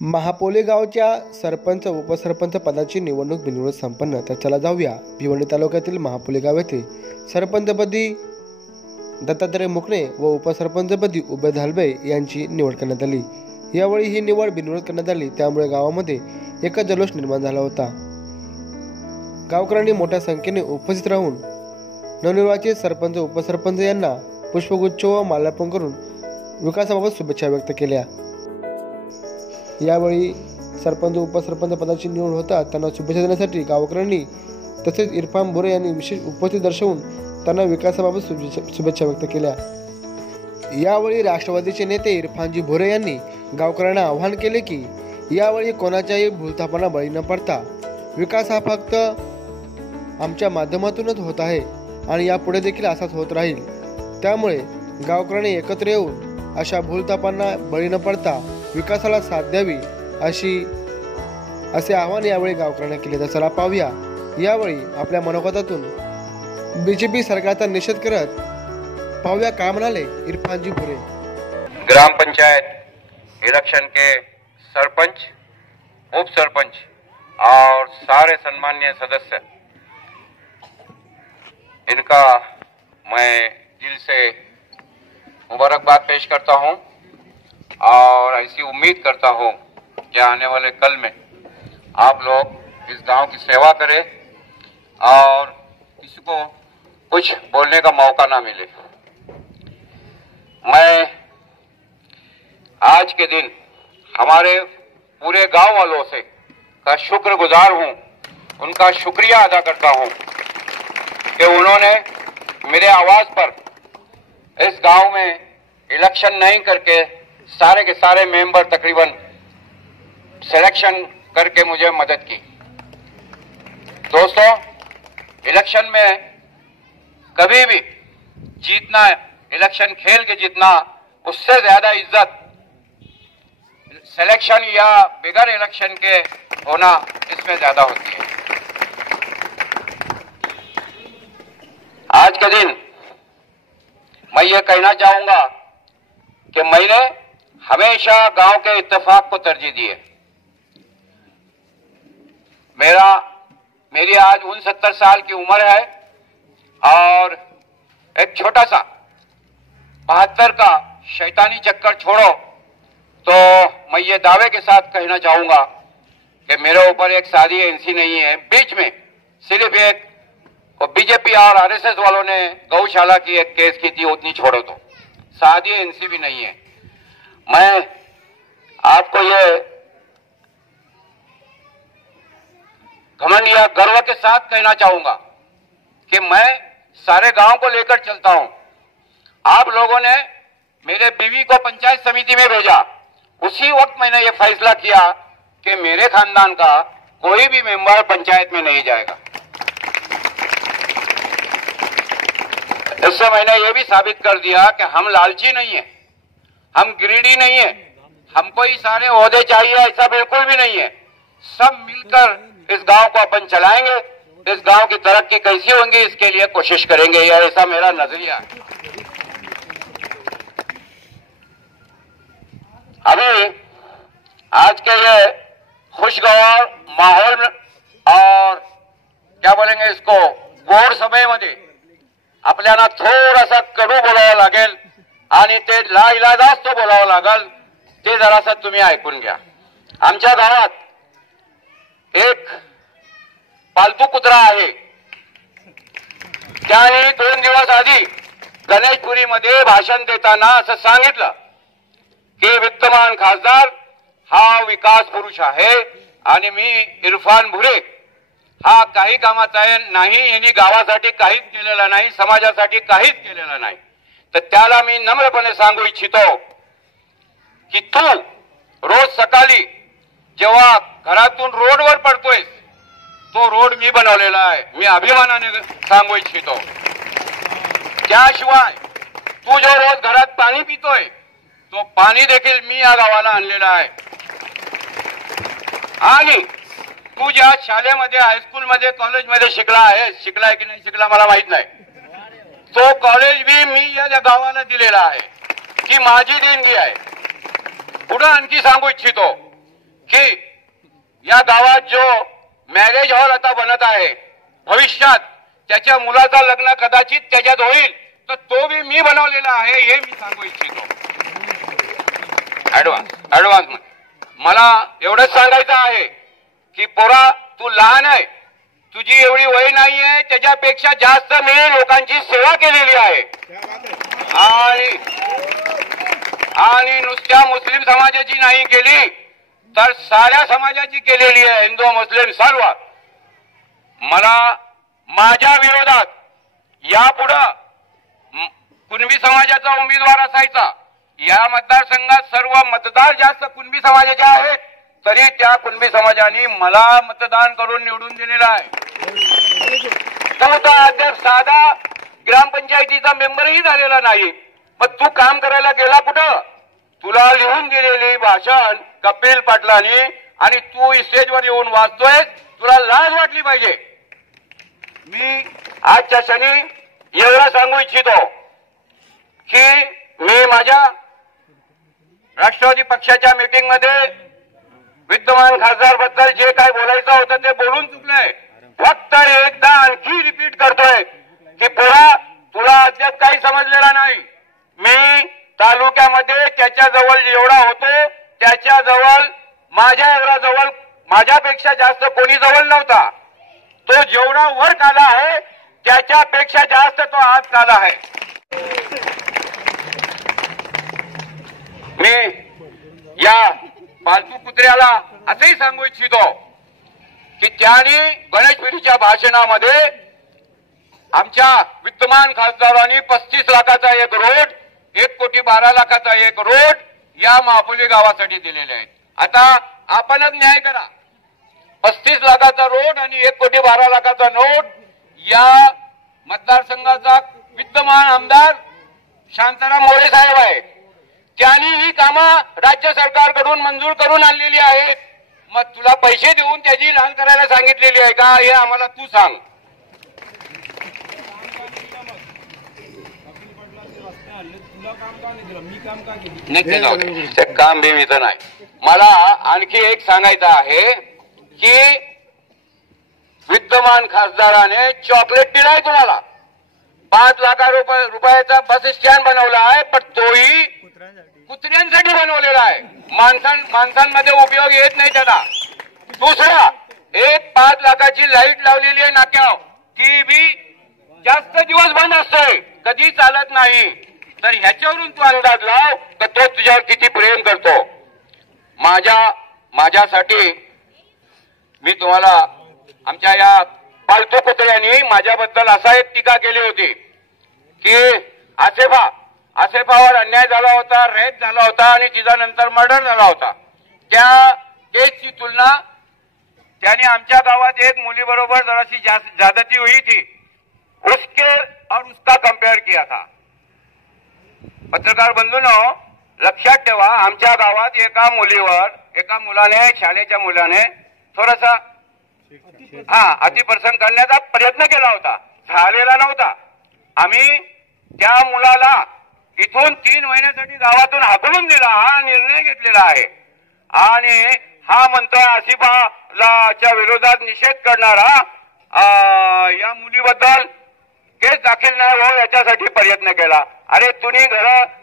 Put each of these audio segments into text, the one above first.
महापोले गावच्या सरपंच उपसरपंच पदाची निवडणूक बिनविरोध संपन्न. तर चला जाऊया भिवंडी तालुक्यातील महापोले गाव येथे सरपंचपदी दत्तात्रय मुकणे व उपसरपंचपदी उबैद हलबे यांची निवड करण्यात आली. यावेळी ही निवड बिनविरोध करण्यात आली. त्यामुळे गावामध्ये एकच जल्लोष निर्माण झाला होता. गावकऱ्यांनी मोठ्या संख्येने उपस्थित राहून नवनिर्वाचित सरपंच उपसरपंच यांना पुष्पगुच्छ व माल्यार्पण करून विकासाबाबत शुभेच्छा व्यक्त केल्या. यावेळी सरपंच उपसरपंच पदाची निवड होता त्यांना शुभेच्छा देण्यासाठी गावकऱ्यांनी तसेच इरफान भोरे यांनी विशेष उपस्थिती दर्शवून त्यांना विकासाबाबत शुभेच्छा व्यक्त केल्या. यावेळी राष्ट्रवादीचे नेते इरफानजी भोरे यांनी गावकऱ्यांना आवाहन केले की यावेळी कोणाच्याही भूलथापांना बळी न पडता विकास हा फक्त आमच्या माध्यमातूनच होत आहे आणि यापुढे देखील असाच होत राहील. त्यामुळे गावकऱ्यांनी एकत्र येऊन अशा भूलथापांना बळी न पडता विकासाला साथ द्यावी असे आवाहन यावेळी गावकऱ्यांना केले. तर चला पाहूया यावेळी आपल्या मनोगतातून बीजेपी सरकारचा निषेध करत पाहूया काय म्हणाले इरफानजी भोरे. ग्राम पंचायत इलेक्शन के सरपंच, उप सरपंच और सारे सम्मान्य सदस्य, इनका मैं दिल से मुबारकबाद पेश करता हूं और ऐसी उम्मीद करता हूं कि आने वाले कल में आप लोग इस गांव की सेवा करें और किसी को कुछ बोलने का मौका ना मिले. मैं आज के दिन हमारे पूरे गांव वालों से का शुक्रगुजार हूं, उनका शुक्रिया अदा करता हूं कि उन्होंने मेरे आवाज पर इस गांव में इलेक्शन नहीं करके सारे के सारे मेंबर तकरीबन सिलेक्शन करके मुझे मदद की. दोस्तों, इलेक्शन में कभी भी जीतना, इलेक्शन खेल के जीतना, उससे ज्यादा इज्जत सिलेक्शन या बिगर इलेक्शन के होना इसमें ज्यादा होती है. आज के दिन मैं ये कहना चाहूंगा कि मैंने हमेशा गांव के इत्तेफाक को तरजीह दी है. मेरी आज 69 साल की उम्र है और एक छोटा सा 72 का शैतानी चक्कर छोड़ो तो मैं ये दावे के साथ कहना चाहूंगा कि मेरे ऊपर एक सादी एनसी नहीं है. बीच में सिर्फ एक बीजेपी और आरएसएस वालों ने गौशाला की एक केस की थी, उतनी छोड़ो तो सादी एनसी भी नहीं है. मैं आपको ये घमंड या गर्व के साथ कहना चाहूंगा कि मैं सारे गांव को लेकर चलता हूं. आप लोगों ने मेरे बीवी को पंचायत समिति में भेजा, उसी वक्त मैंने ये फैसला किया कि मेरे खानदान का कोई भी मेंबर पंचायत में नहीं जाएगा. इससे मैंने ये भी साबित कर दिया कि हम लालची नहीं है, हम ग्रीडी नहीं है, हमको ही सारे ओहदे चाहिए ऐसा बिल्कुल भी नहीं है. सब मिलकर इस गांव को अपन चलाएंगे, इस गांव की तरक्की कैसी होंगी इसके लिए कोशिश करेंगे. यह ऐसा मेरा नजरिया है. अभी आज के ये खुशगवार माहौल और क्या बोलेंगे इसको गोड सभेमध्ये आपल्याला थोडासा कडू बोलावं लागेल आणि ते लाइलाजाच तो बोलावं लागेल. ते जरासा तुम्ही ऐकून घ्या. आमच्या गावात एक पालतू कुत्रा आहे. त्याने 2 दिवस आधी गणेशपुरीमध्ये भाषण देताना असं सांगितलं की विद्यमान खासदार हा विकास पुरुष आहे आणि मी इरफान भोरे हा काही कामाचा नाही, यांनी गावासाठी काहीच केलेलं नाही, समाजासाठी काहीच केलेलं नाही. तर त्याला मी नम्रपणे सांगू इच्छितो की तू रोज सकाळी जेव्हा घरातून रोडवर पडतोय, तो रोड मी बनवलेला आहे, मी अभिमानाने सांगू इच्छितो. त्याशिवाय तू जो रोज घरात पाणी पितोय, तो पाणी देखील मी या गावाला आणलेला आहे. आणि तू ज्या शाळेमध्ये, हायस्कूलमध्ये, कॉलेजमध्ये शिकलाय की नाही शिकला मला माहित नाही, तो कॉलेज बी मी या गावाला दिलेला आहे, ती माझी देणगी आहे. पुढे आणखी सांगू इच्छितो या गावात जो मॅरेज हॉल आता बनत आहे, भविष्यात त्याच्या मुलाचं लग्न कदाचित त्याच्यात होईल, तर तो बी मी बनवलेला आहे हे मी सांगू इच्छितो. ऍडव्हान्स मला एवढंच सांगायचं आहे की पोरा, तू लहान आहे, तुझी एवढी वय नाहीये, त्याच्यापेक्षा जास्त मी लोकांची सेवा केलेली आहे. आणि नुसत्या मुस्लिम समाजाची नाही केली तर साऱ्या समाजाची केलेली आहे, हिंदू मुस्लिम सर्व. मला माझ्या विरोधात यापुढं कुणबी समाजाचा उमेदवार असायचा. या मतदारसंघात सर्व मतदार जास्त कुणबी समाजाचे आहेत, तरी त्या कुणबी समाजाने मला मतदान करून निवडून दिलेलं आहे. तो अध्यक्ष साधा ग्रामपंचायतीचा मेंबरही झालेला नाही. मग तू काम करायला गेला कुठं? तुला लिहून दिलेली भाषण कपिल पाटलांनी आणि तू स्टेजवर येऊन वाचतोय, तुला लाज वाटली पाहिजे. मी आजच्या क्षणी एवढं सांगू इच्छितो की मी माझ्या राष्ट्रवादी पक्षाच्या मीटिंग मध्ये विद्यमान खासदार बद्दल जे काय बोलायचं होतं ते बोलून चुकलंय. फक्त एकदा आणखी रिपीट करतोय की पोरा, तुला अद्याप काही समजलेला नाही. मी तालुक्यामध्ये त्याच्या जवळ जेवढा होतो त्याच्या जवळ माझ्यापेक्षा जास्त कोणी जवळ नव्हता. तो जेवढा वर आला आहे त्याच्यापेक्षा जास्त तो आज आला आहे. मी या पालतू कुत्र्याला असंही सांगू इच्छितो की त्याने गणेशपिढीच्या भाषणामध्ये आमच्या विद्यमान खासदारांनी 35 लाखाचा एक रोड, 1,12,00,000चा एक रोड या महापुली गावासाठी दिलेले आहेत. आता आपणच न्याय करा. 35 लाखाचा रोड आणि 1,12,00,000चा नोट या मतदारसंघाचा विद्यमान आमदार शांताराम मोरे साहेब आहे. त्यांनी ही कामं राज्य सरकारकडून मंजूर करून आणलेली आहेत. मग तुला पैसे देऊन त्याची लाल करायला सांगितलेली आहे का हे आम्हाला तू सांग. ते काम बी इथं नाही. मला आणखी एक सांगायचं आहे की विद्यमान खासदाराने चॉकलेट दिलाय तुम्हाला. 5 लाख रुपयाचा बस स्टँड बनवला आहे, पण तोही कुत्र्यांसाठी बनवलेला आहे. माणसांमध्ये उपयोग येत नाही त्याला. दुसरा, एक 5 लाखाची लाईट लावलेली आहे नाक्यावर, ती बी जास्त दिवस बंद असते, कधी चालत नाही. तर ह्याच्यावरून तू अंदाज लाव तर तो तुझ्यावर किती प्रेम करतो. माझ्यासाठी मी तुम्हाला आमच्या या पालतू कुत्र्यांनी माझ्याबद्दल असा एक टीका केली होती की आसेफावर अन्याय झाला होता, रेप झाला होता आणि तिचा नंतर मर्डर झाला होता. त्या केसची तुलना त्याने आमच्या गावात एक मुलीबरोबर जराशी ज्यादती हुई थी उसके और उसका कंपेयर किया था. पत्रकार बंधूंनो, लक्षात ठेवा, आमच्या गावात एका मुलाने, शाळेच्या मुलाने थोडासा अतिप्रसंग करण्याचा प्रयत्न केला होता, झालेला नव्हता. आम्ही त्या मुलाला इथून 3 महिन्यासाठी गावातून हाकलून दिला. हा निर्णय घेतलेला आहे. आणि हा म्हणतोय आसिफाच्या विरोधात निषेध करणारा या मुलीबद्दल केस दाखल नाही हो याच्यासाठी प्रयत्न केला. अरे तुम्ही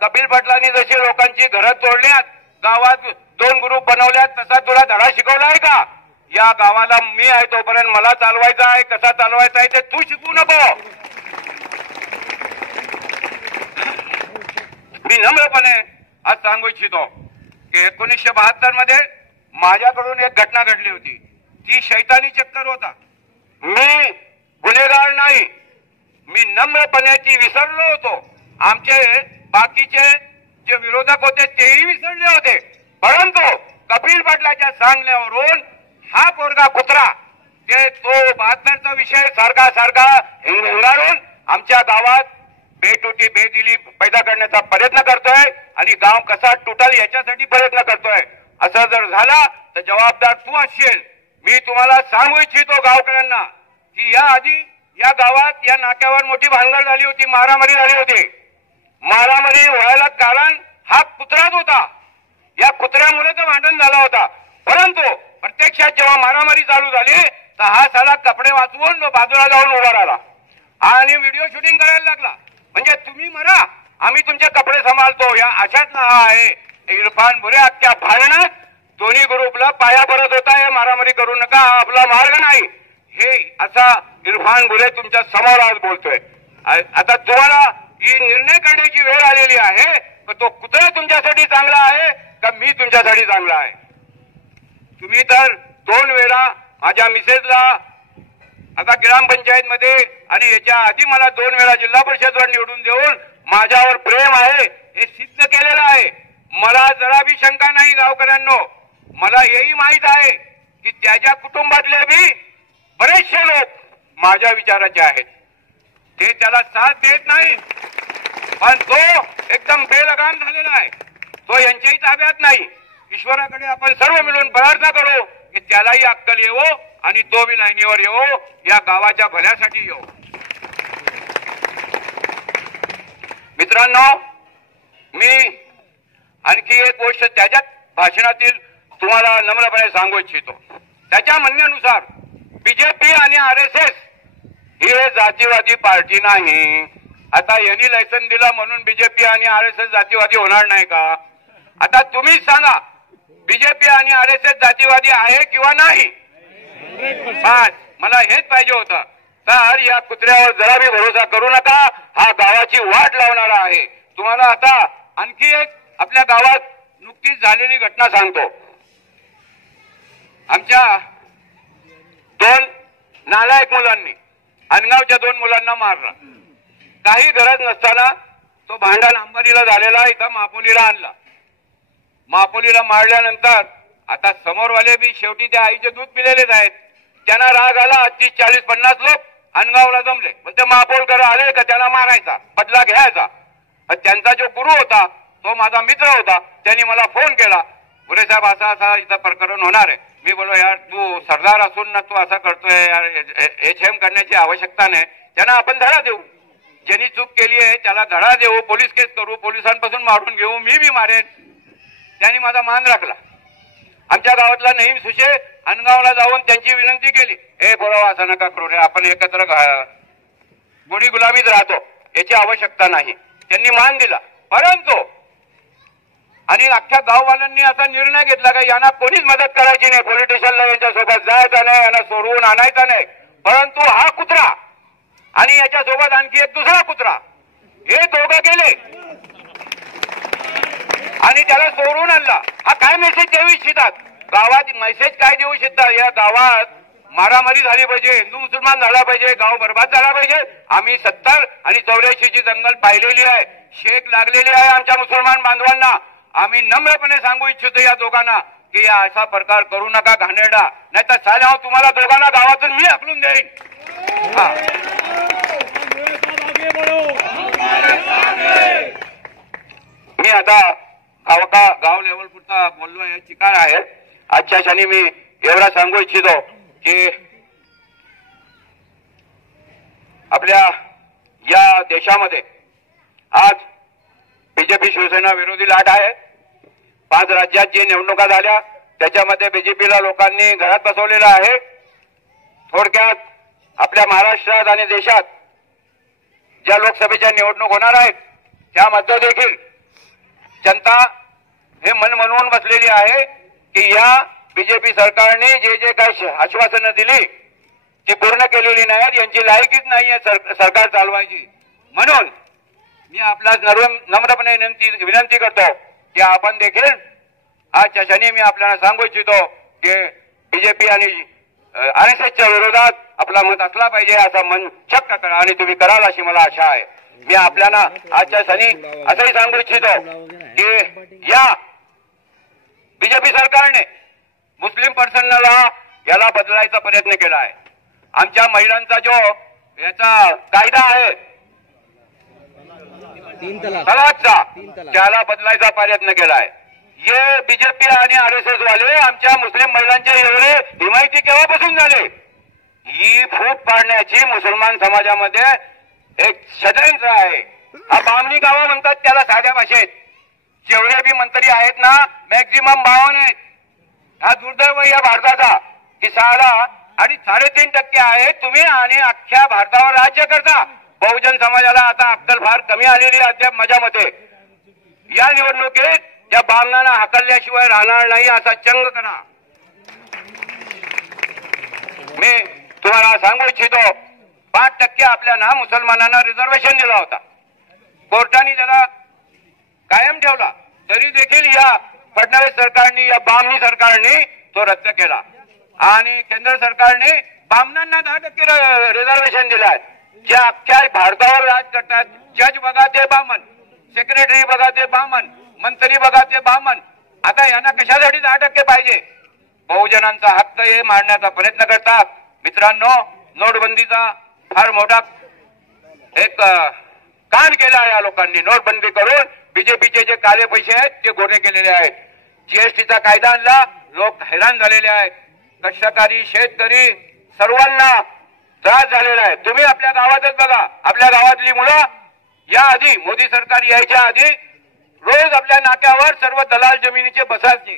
कपिल पाटलांनी जशी लोकांची घरं तोडल्यात, गावात 2 ग्रुप बनवल्यात, तसा तुला धडा शिकवलाय का? या गावाला मी आहे तोपर्यंत मला चालवायचा आहे, कसा चालवायचा आहे ते तू शिकू नको. मी नम्रपणे आज सांगू इच्छितो की 1972 मध्ये माझ्याकडून एक घटना घडली होती. ती शैतानी चक्कर होता. मी गुन्हेगार नाही, मी नम्रपणे ती विसरलो होतो. आमचे बाकीचे जे विरोधक होते तेही विसरले होते. परंतु कपिल पाटलाच्या सांगण्यावरून हा पोरगा कुत्रा तो 72चा विषय सारखा हिंगारून आमच्या गावात बेटुटी बेदिली पैदा करण्याचा प्रयत्न करतोय आणि गाव कसा तुटल याच्यासाठी प्रयत्न करतोय. असं जर झाला तर जबाबदार तू असशील. मी तुम्हाला सांगू इच्छितो गावकऱ्यांना की या आधी या गावात या नाक्यावर मोठी भांडण झाली होती, मारामारी झाली होती. मारामारी व्हायला कारण हा कुत्राच होता. या कुत्र्यामुळे तर भांडण झाला होता. परंतु प्रत्यक्ष रिक्षात जेव्हा मारामारी चालू झाली तर हा साला कपडे वाचवून बाजूला जाऊन उभा राहिला आणि व्हिडिओ शूटिंग करायला लागला. म्हणजे तुम्ही मरा, आम्ही तुमचे कपडे सांभाळतो. या अशातला हा आहे इरफान भुरे. अख्ख्या भारणात दोन्ही ग्रुपला पाया पडत होता, हे मारामारी करू नका, हा आपला मार्ग नाही. हे असा इरफान भुरे तुमच्या समोर आज बोलतोय. आता तुम्हाला ही निर्णय करण्याची वेळ आलेली आहे, तो कुत्रा तुमच्यासाठी चांगला आहे का मी तुमच्यासाठी चांगला आहे. तुम्ही तर 2 वेळा माझ्या मिसेसला आता ग्रामपंचायत मध्ये आणि याच्या आधी मला 2 वेळा जिल्हा परिषदवर निवडून देऊन माझ्यावर प्रेम आहे हे सिद्ध केलेलं आहे. मला जरा बी शंका नाही गावकऱ्यांनो. मला हेही माहित आहे की त्याच्या कुटुंबातले बी बरेचसे लोक माझ्या विचाराचे आहेत, ते त्याला साथ देत नाही. पण तो एकदम बेलगाम झालेला आहे, तो यांच्याही ताब्यात नाही. ईश्वराकडे आपण सर्व मिळून प्रार्थना करू की त्यालाही अक्कल येवो आणि तो बी लाईनीवर येवो, या गावाच्या भल्यासाठी येवो. मित्रांनो, मी आणखी एक गोष्ट त्याच्यात भाषणातील तुम्हाला नम्रपणे सांगू इच्छितो. त्याच्या म्हणण्यानुसार बीजेपी आणि RSS ही जातीवादी पार्टी नाही. आता यांनी लायसन दिलं म्हणून बीजेपी आणि RSS जातीवादी होणार नाही का? आता तुम्हीच सांगा, बीजेपी आणि RSS जातीवादी आहे किंवा नाही? मला हेच पाहिजे होतं. तर या कुत्र्यावर जरा बी भरोसा करू नका, हा गावाची वाट लावणारा आहे. तुम्हाला आता आणखी एक आपल्या गावात नुकतीच झालेली घटना सांगतो. आमच्या 2 नालायक मुलांनी अनगावच्या 2 मुलांना मारला. काही गरज नसताना तो भांडण अंबारीला झालेला इथं महापोलीला आणला. महापोलीला मारल्यानंतर आता समोरवाले बी शेवटी त्या आईचे दूध पिलेलेच आहेत. त्यांना राग आला. 30-40-50 लोक अनगावला जमले. म्हणजे महापौरकर आले का त्याला मारायचा, बदला घ्यायचा. त्यांचा जो गुरु होता तो माझा मित्र होता, त्यांनी मला फोन केला, भुरे साहेब असा असा इथं प्रकरण होणार आहे. मी बोललो यार तू सरदार असून ना तू असं करतोय यार, HM करण्याची आवश्यकता नाही. त्यांना आपण धडा देऊ, ज्यांनी चूक केली आहे त्याला धडा देऊ, पोलीस केस करू, पोलिसांपासून मारून घेऊ, मी बी मारेन. त्यांनी माझा मान राखला. आमच्या गावातला नईम सुशे अनगावला जाऊन त्यांची विनंती केली, हे बरोबर असं नका करू रे, आपण एकत्र गुढी गुलाबीत राहतो, याची आवश्यकता नाही. त्यांनी मान दिला. परंतु आणि अख्ख्या गाववाल्यांनी असा निर्णय घेतला का यांना कोणीच मदत करायची नाही, पॉलिटिशियनला यांच्यासोबत जायचं नाही, यांना सोडवून आणायचं नाही. परंतु हा कुत्रा आणि याच्यासोबत आणखी एक दुसरा कुत्रा, हे दोघं गेले आणि त्याला सोडून आणला. हा काय मेसेज देऊ इच्छितात? गावात मेसेज काय देऊ इच्छितात? या गावात मारामारी झाली पाहिजे, हिंदू मुसलमान झाला पाहिजे, गाव बरबाद झाला पाहिजे. आम्ही 70 आणि 84ची दंगल पाहिलेली आहे, शेक लागलेली आहे आमच्या मुसलमान बांधवांना. आम्ही नम्रपणे सांगू इच्छितो या दोघांना की या असा प्रकार करू नका घाणेरडा, नाहीतर साल्या तुम्हाला दोघांना गावातून मी हकलून देईन. मी आता गाव लेवल पुरता बोललो आहे, चिकार आहे. आजच्या क्षणी मी एवढा सांगू इच्छितो की आपल्या या देशामध्ये आज बीजेपी शिवसेना विरोधी लाट आहे. 5 राज्यात जी निवडणुका झाल्या त्याच्यामध्ये बीजेपीला लोकांनी घरात बसवलेलं आहे. थोडक्यात आपल्या महाराष्ट्रात आणि देशात ज्या लोकसभेच्या निवडणूक होणार आहेत त्यामध्ये देखील जनता हे मन म्हणून बसलेली आहे की या बीजेपी सरकारने जे जे काही आश्वासनं दिली ती पूर्ण केलेली नाहीत, यांची लायकीच नाहीये सरकार चालवायची. म्हणून मी आपला नम्रपणे विनंती करतो की आपण देखील आजच्या क्षणी मी आपल्याला सांगू इच्छितो की बीजेपी आणि RSSच्या विरोधात आपला मत असला पाहिजे, असं मन शक्य करा आणि तुम्ही कराल अशी मला आशा आहे. मी आपल्याला आजच्या क्षणी असंही सांगू इच्छितो की या बीजेपी सरकारने मुस्लिम पर्सनला याला बदलायचा प्रयत्न केला आहे. आमच्या महिलांचा जो याचा कायदा आहे तलाकचा, त्याला बदलायचा प्रयत्न केला आहे. हे बीजेपी आणि RSS वाले आमच्या मुस्लिम महिलांच्या एवढे हिमायती केव्हापासून झाले? ही फूट पाडण्याची मुसलमान समाजामध्ये एक षडयंत्र आहे. हा बामणी गावा म्हणतात त्याला साध्या भाषेत. जेवढे बी मंत्री आहेत ना मॅक्झिमम 52 आहेत. हा दुर्दैव या भारताचा की 6 आणि 3.5% आहे तुम्ही आणि अख्ख्या भारतावर राज्य करता. बहुजन समाजाला आता अक्कल फार कमी आलेली आहे अद्याप माझ्या मते. या निवडणुकीत त्या बामणांना हाकलल्याशिवाय राहणार नाही असा चंग करा. मी तुम्हाला सांगू इच्छितो 5% आपल्या मुसलमानांना रिझर्वेशन दिला होता. कोर्टाने त्याला कायम ठेवला तरी देखील या फडणवीस सरकारने या बामणी सरकारने तो रद्द केला आणि केंद्र सरकारने बामणांना 10% रिझर्वेशन दिले आहेत. ज्या अख्ख्या भारतावर राज करतात. जज बघा ते बामण, सेक्रेटरी बघा ते बामण, मंत्री बघा ते बामण. आता यांना कशासाठी 10% पाहिजे? बहुजनांचा हक्क हे मांडण्याचा प्रयत्न करतात. मित्रांनो, नोटबंदीचा फार मोठा एक कांड केला या लोकांनी. नोटबंदी करून बीजेपीचे जे काले पैसे आहेत ते गोळे केलेले आहेत. जीएसटीचा कायदा आणला, लोक हैराण झालेले आहेत. कष्टकरी, शेतकरी सर्वांना त्रास झालेला आहे. तुम्ही आपल्या गावातच बघा, आपल्या गावातली मुलं या आधी मोदी सरकार यायच्या आधी रोज आपल्या नाक्यावर सर्व दलाल जमिनीचे बसायचे.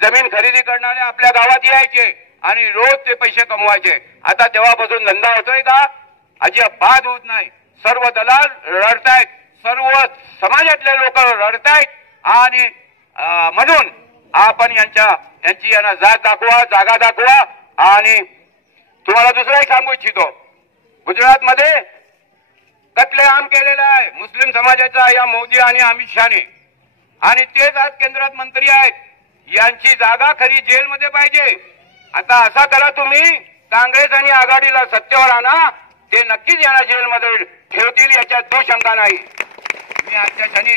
जमीन खरेदी करणारे आपल्या गावात यायचे आणि रोज ते पैसे कमवायचे. आता तेव्हापासून धंदा होतोय का? अजिबात होत नाही. सर्व दलाल रडतायत, सर्व समाजातले लोक रडतायत आणि म्हणून आपण यांची यांना जागा दाखवा. आणि तुम्हाला दुसरंही सांगू इच्छितो, गुजरातमध्ये कत्लेआम केलेला आहे मुस्लिम समाजाचा या मोदी आणि अमित शहाने आणि तेच आज केंद्रात मंत्री आहेत. यांची जागा खरी जेलमध्ये पाहिजे. आता असा करा तुम्ही, काँग्रेस आणि आघाडीला सत्तेवर आणा, ते नक्कीच यांना जेलमध्ये ठेवतील याच्यात दुशंका नाही. मी आजच्या क्षणी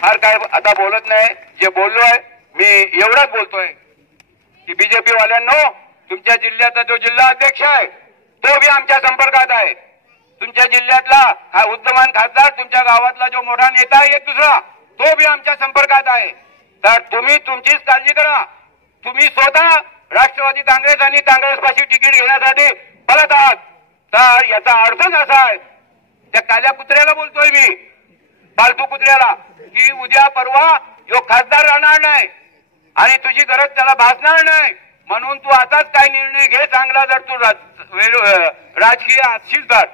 फार काय आता बोलत नाही. जे बोललोय मी एवढंच बोलतोय की बीजेपी वाल्यांनो, तुमच्या जिल्ह्याचा जो जिल्हा अध्यक्ष आहे तो बी आमच्या संपर्कात आहे. तुमच्या जिल्ह्यातला हा विद्यमान खासदार, तुमच्या गावातला जो मोठा नेता आहे एक दुसरा, तो बी आमच्या संपर्कात आहे. तर तुम्ही तुमचीच काळजी करा. तुम्ही स्वतः राष्ट्रवादी काँग्रेस आणि काँग्रेसपाशी तिकीट घेण्यासाठी पळत आहात. तर याचा अर्थच असा आहे, त्या काल्या कुत्र्याला बोलतोय मी, पालतू कुत्र्याला, की उद्या परवा जो खासदार राहणार नाही आणि तुझी गरज त्याला भासणार नाही. म्हणून तू आताच काय निर्णय घे चांगला. जर तू राजकीय असशील तर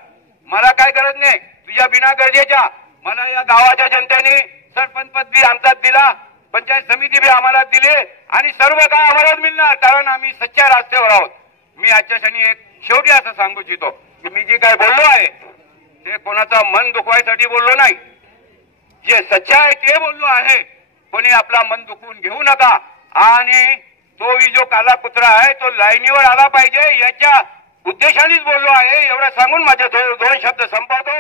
मला काय गरज नाही तुझ्या बिना गरजेच्या. मला या गावाच्या जनतेने सरपंच पद बी आमचाच दिला, पंचायत समिती बी आम्हाला दिली आणि सर्व काय आम्हालाच मिळणार, कारण आम्ही सच्च्या रस्त्यावर आहोत. मी आजच्या क्षणी एक शेवटी असं सांगू इच्छितो की मी जे काय बोललो आहे ते कोणाचं मन दुखवायसाठी बोललो नाही. जे सच्चा आहे ते बोललो आहे. कोणी आपला मन दुखवून घेऊ नका. आणि तो जो काला कुत्रा आहे तो लाईनीवर आला पाहिजे याच्या उद्देशानेच बोललो आहे. एवढं सांगून माझे 2 शब्द संपवतो.